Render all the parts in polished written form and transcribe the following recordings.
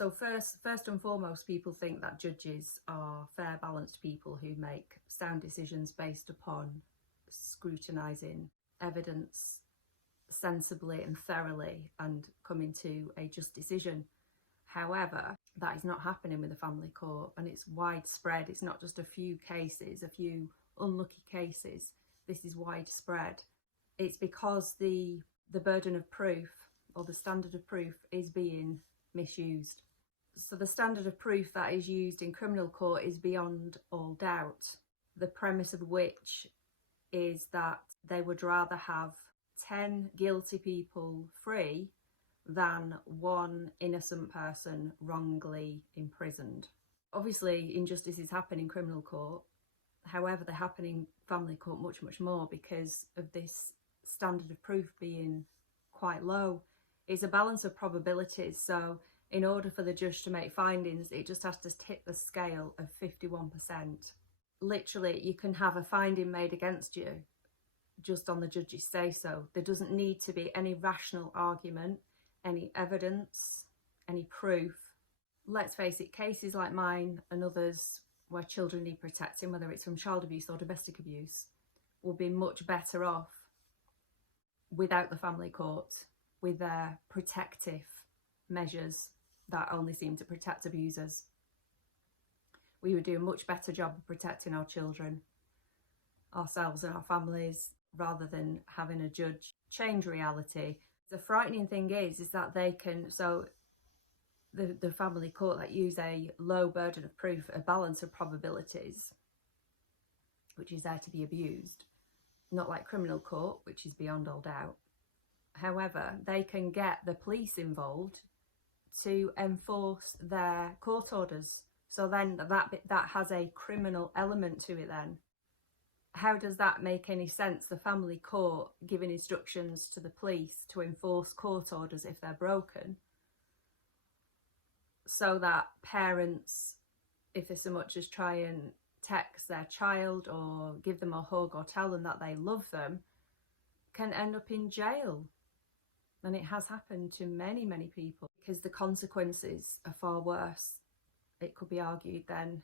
So first and foremost, people think that judges are fair, balanced people who make sound decisions based upon scrutinising evidence sensibly and thoroughly and coming to a just decision. However, that is not happening with the family court, and it's widespread. It's not just a few cases, a few unlucky cases. This is widespread. It's because the burden of proof, or the standard of proof, is being misused. So the standard of proof that is used in criminal court is beyond all doubt, the premise of which is that they would rather have 10 guilty people free than one innocent person wrongly imprisoned. Obviously, injustices happen in criminal court. However, they happen in family court much, much more because of this standard of proof being quite low. It's a balance of probabilities. So in order for the judge to make findings, it just has to tip the scale of 51%. Literally, you can have a finding made against you just on the judge's say-so. There doesn't need to be any rational argument, any evidence, any proof. Let's face it, cases like mine and others where children need protecting, whether it's from child abuse or domestic abuse, will be much better off without the family court, with their protective measures that only seem to protect abusers. We would do a much better job of protecting our children, ourselves and our families, rather than having a judge change reality. The frightening thing is that they can, so the family court that use a low burden of proof, a balance of probabilities, which is there to be abused, not like criminal court, which is beyond all doubt. However, they can get the police involved to enforce their court orders. So then that has a criminal element to it then. How does that make any sense? The family court giving instructions to the police to enforce court orders if they're broken, so that parents, if they so much as try and text their child or give them a hug or tell them that they love them, can end up in jail. And it has happened to many, many people, because the consequences are far worse, it could be argued, than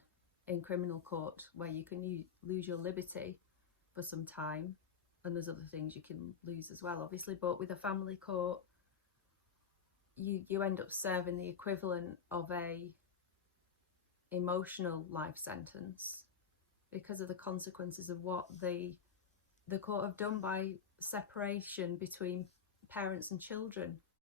in criminal court, where you can lose your liberty for some time, and there's other things you can lose as well, obviously. But with a family court, you end up serving the equivalent of a emotional life sentence because of the consequences of what the court have done by separation between parents and children.